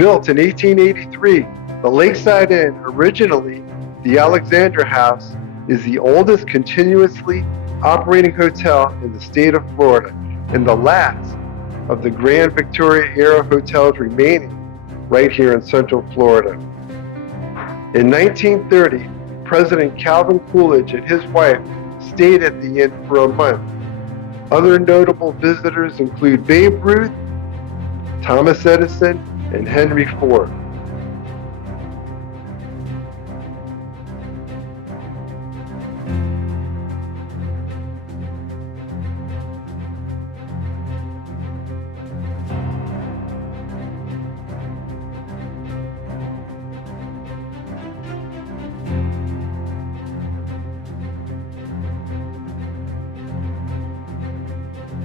Built in 1883, the Lakeside Inn, originally the Alexandra House, is the oldest continuously operating hotel in the state of Florida and the last of the Grand Victoria era hotels remaining right here in Central Florida. In 1930, President Calvin Coolidge and his wife stayed at the inn for a month. Other notable visitors include Babe Ruth, Thomas Edison, and Henry Ford.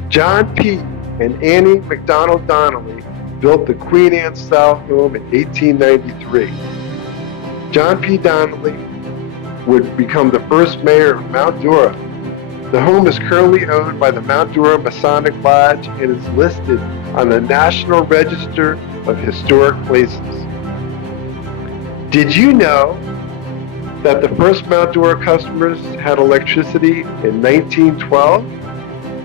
John P. and Annie McDonald Donnelly built the Queen Anne-style home in 1893. John P. Donnelly would become the first mayor of Mount Dora. The home is currently owned by the Mount Dora Masonic Lodge and is listed on the National Register of Historic Places. Did you know that the first Mount Dora customers had electricity in 1912?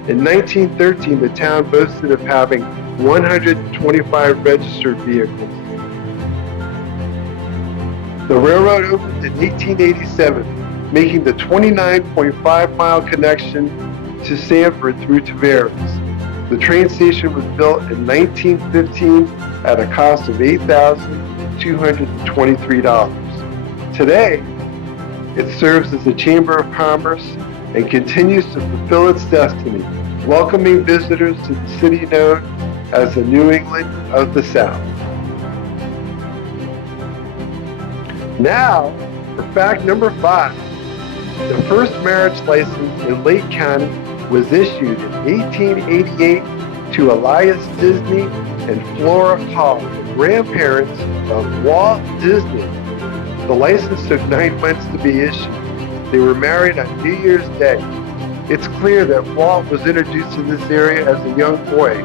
In 1913, the town boasted of having 125 registered vehicles. The railroad opened in 1887, making the 29.5-mile connection to Sanford through Tavares. The train station was built in 1915 at a cost of $8,223. Today, it serves as a chamber of commerce and continues to fulfill its destiny, welcoming visitors to the city known as the New England of the South. Now, for fact number 5. The first marriage license in Lake County was issued in 1888 to Elias Disney and Flora Hall, the grandparents of Walt Disney. The license took 9 months to be issued. They were married on New Year's Day. It's clear that Walt was introduced to this area as a young boy,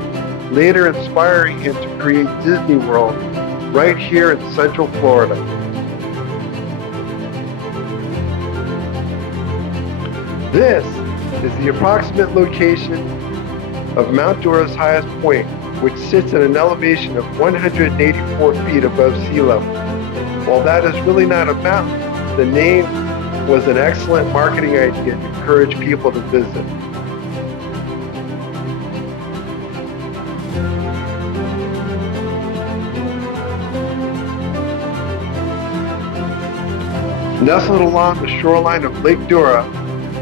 later inspiring him to create Disney World right here in Central Florida. This is the approximate location of Mount Dora's highest point, which sits at an elevation of 184 feet above sea level. While that is really not a mountain, the name was an excellent marketing idea to encourage people to visit. Nestled along the shoreline of Lake Dora,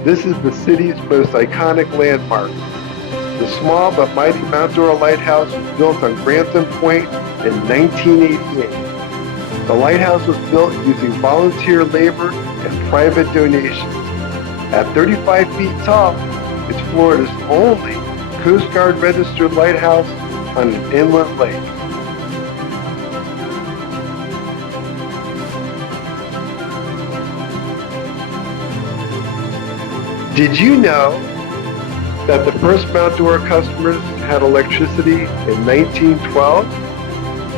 this is the city's most iconic landmark. The small but mighty Mount Dora Lighthouse was built on Grantham Point in 1988. The lighthouse was built using volunteer labor and private donations. At 35 feet tall, it's Florida's only Coast Guard registered lighthouse on an inland lake. Did you know that the first Mount Dora customers had electricity in 1912?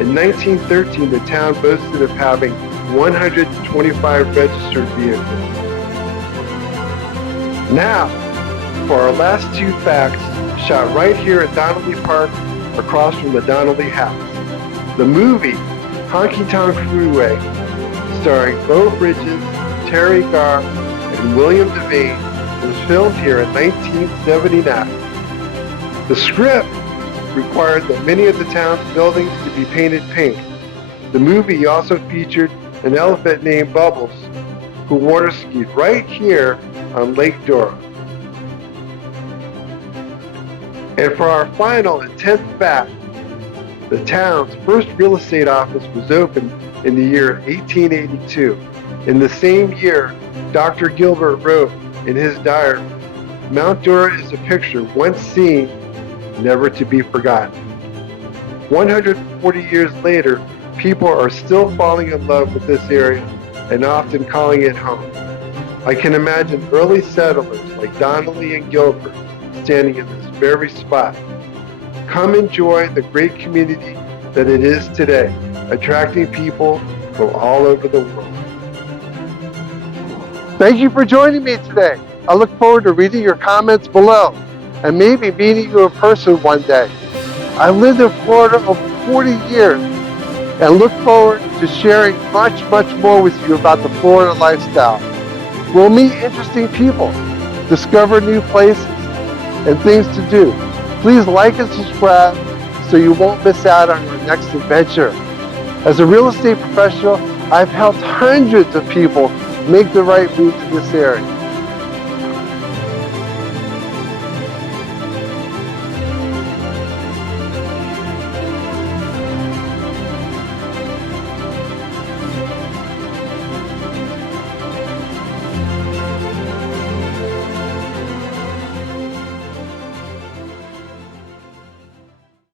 In 1913, the town boasted of having 125 registered vehicles. Now, for our last 2 facts, shot right here at Donnelly Park, across from the Donnelly House. The movie, Honky Tonk Freeway, starring Beau Bridges, Terry Garr, and William Devane, was filmed here in 1979. The script required that many of the town's buildings to be painted pink. The movie also featured an elephant named Bubbles, who water skied right here on Lake Dora. And for our final and 10th fact, the town's first real estate office was opened in the year 1882. In the same year, Dr. Gilbert wrote in his diary, "Mount Dora is a picture once seen, never to be forgotten." 140 years later, people are still falling in love with this area and often calling it home. I can imagine early settlers like Donnelly and Gilbert standing in this very spot. Come enjoy the great community that it is today. attracting people from all over the world. Thank you for joining me today. I look forward to reading your comments below and maybe meeting you in person one day. I lived in Florida over 40 years and look forward to sharing much more with you about the Florida lifestyle. We'll meet interesting people, discover new places, and things to do. Please like and subscribe so you won't miss out on our next adventure. As a real estate professional, I've helped hundreds of people make the right move to this area.